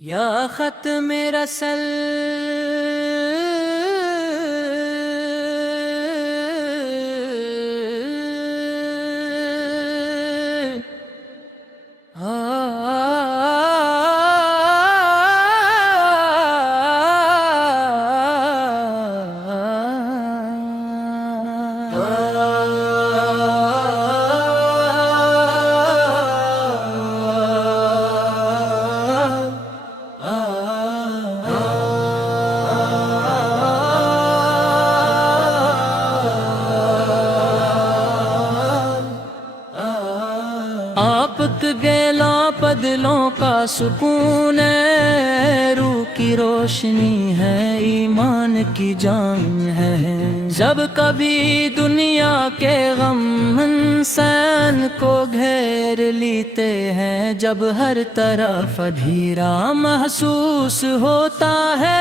یا ختم رسل آپک گیلا پدلوں کا سکون ہے، روح کی روشنی ہے، ایمان کی جان ہے۔ جب کبھی دنیا کے غم انسان کو گھیر لیتے ہیں، جب ہر طرف اندھیرا محسوس ہوتا ہے،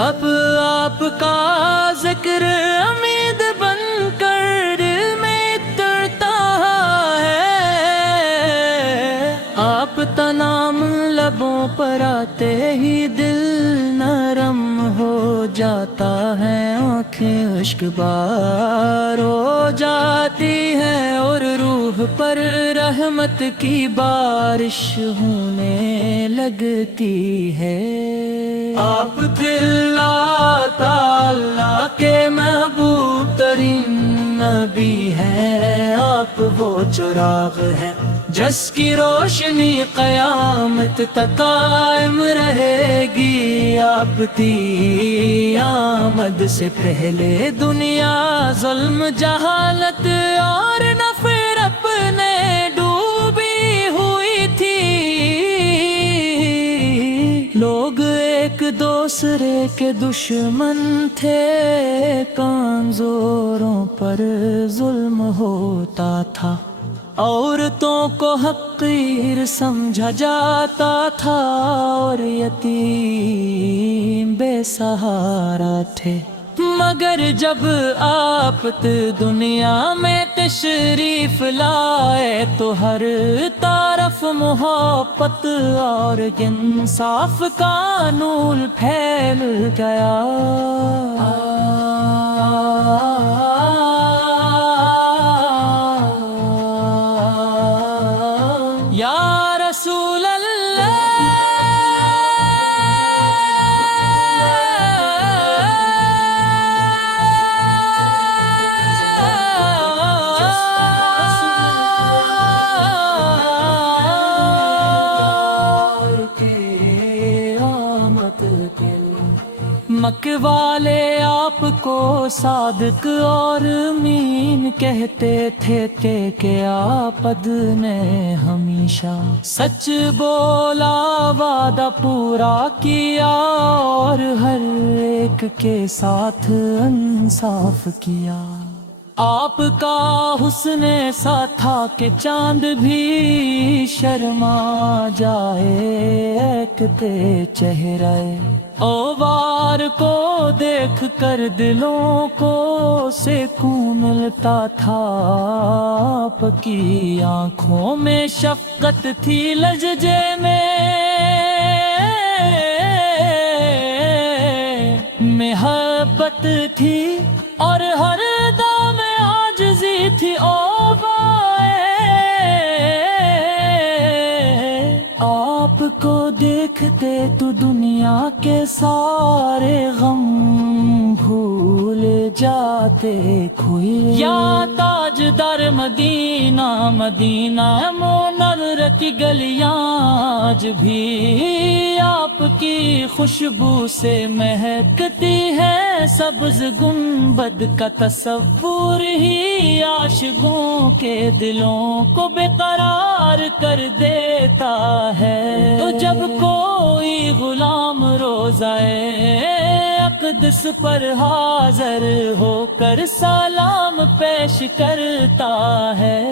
اب آپ کا ذکر امید بن کر دل میں اترتا ہے۔ آپ کا نام لبوں پر آتے ہی دل نرم ہو جاتا ہے، آنکھیں اشک بار ہو جاتی ہیں اور روح پر رحمت کی بارش ہونے لگتی ہے۔ آپ اللہ تعالیٰ کے محبوب ترین نبی ہیں، آپ وہ چراغ ہیں جس کی روشنی قیامت تک قائم رہے گی۔ آپ کی آمد سے پہلے دنیا ظلم، جہالت اور نفرت میں ڈوبی ہوئی تھی۔ لوگ ایک دوسرے کے دشمن تھے، کمزوروں پر ظلم ہوتا تھا، عورتوں کو حقیر سمجھا جاتا تھا اور یتیم بے سہارا تھے۔ مگر جب آپ دنیا میں تشریف لائے تو ہر طرف محبت اور انصاف کا نور پھیل گیا۔ یا رسول اللہ، مکہ والے آپ کو صادق اور امین کہتے تھے کہ آپ نے ہمیشہ سچ بولا، وعدہ پورا کیا اور ہر ایک کے ساتھ انصاف کیا۔ آپ کا حسن ایسا تھا کہ چاند بھی شرما جائے، ایکتے چہرے اوار کو دیکھ کر دلوں کو سکون ملتا تھا۔ آپ کی آنکھوں میں شفقت تھی، لہجے میں محبت تھی اور ہر دم عاجزی تھی۔ آپ کو دیکھتے تو دنیا کے سارے غم بھول جاتے کھوئے۔ یا تاجدار مدینہ، مدینہ منور کی گلیاں آج بھی آپ کی خوشبو سے مہکتی ہے۔ سبز گنبد کا تصور ہی عاشقوں کے دلوں کو بے قرار کر دیتا ہے۔ تو جب کوئی غلام روضۂ اقدس پر حاضر ہو کر سلام پیش کرتا ہے،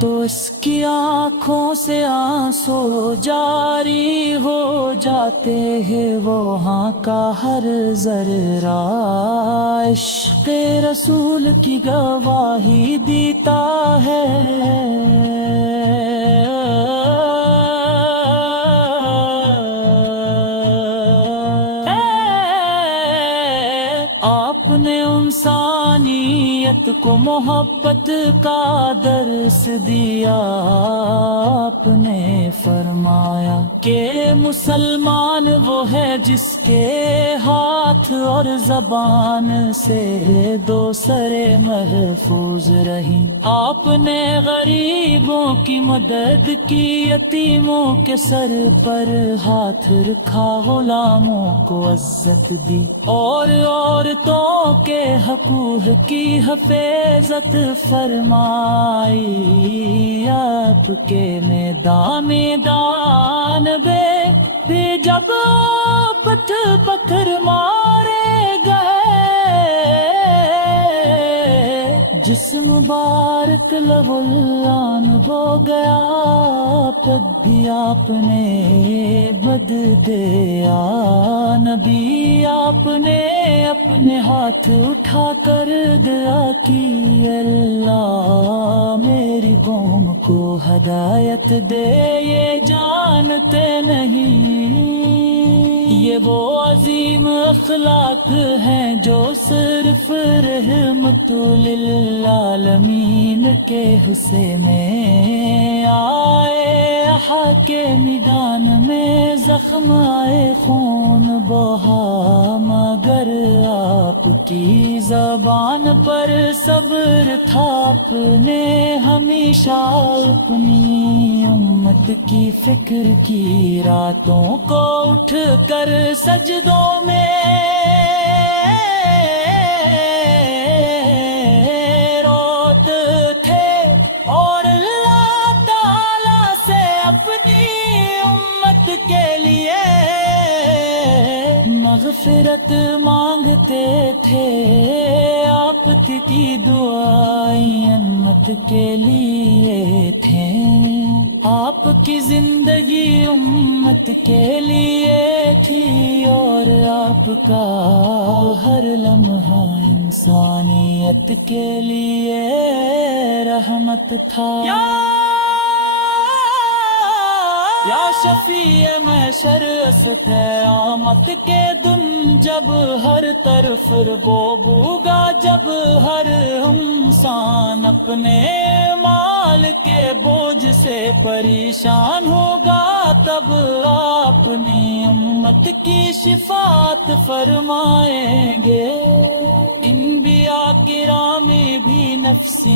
تو اس کی آنکھوں سے آنسو جاری ہو جاتے ہیں، وہاں کا ہر ذرہ عشق رسول کی گواہی دیتا ہے۔ کو محبت کا درس دیا آپ نے فرمایا کہ مسلمان وہ ہے جس کے ہاتھ اور زبان سے دو سرے محفوظ رہی۔ آپ نے غریبوں کی مدد کی، یتیموں کے سر پر ہاتھ رکھا، غلاموں کو عزت دی، اور عورتوں کے حقوق کی حفاظت فرمائی۔ آپ کے میدان بے جب پٹھ پکھر مارے گئے، جسم مبارک لہوان ہو گیا، پد بھی آپ نے بد دیا۔ نبی آپ نے اپنے ہاتھ اٹھا کر دعا کی، اللہ میری قوم کو ہدایت دے، یہ جانتے نہیں یہ وہ عظیم اخلاق ہیں جو صرف رحمت للعالمین کے حصے میں آئے۔ احد کے میدان میں زخم آئے، خون بہا، مگر آپ کی زبان پر صبر تھا، اپنے ہمیشہ اپنی امت کی فکر کی، راتوں کو اٹھ کر سجدوں میں روتے تھے، اور اللہ تعالی سے اپنی امت کے لیے مغفرت مانگتے تھے۔ آپ کی دعائیں امت کے لیے تھیں، آپ کی زندگی امت کے لیے تھی، اور آپ کا ہر لمحہ انسانیت کے لیے رحمت تھا۔ یا شفیع محشر اسد قیامت کے دن، جب ہر طرف رعب ہوگا، جب ہر انسان اپنے مال کے بوجھ سے پریشان ہوگا، تب آپ اپنی امت کی شفاعت فرمائیں گے۔ انبیاء کرام بھی نفسی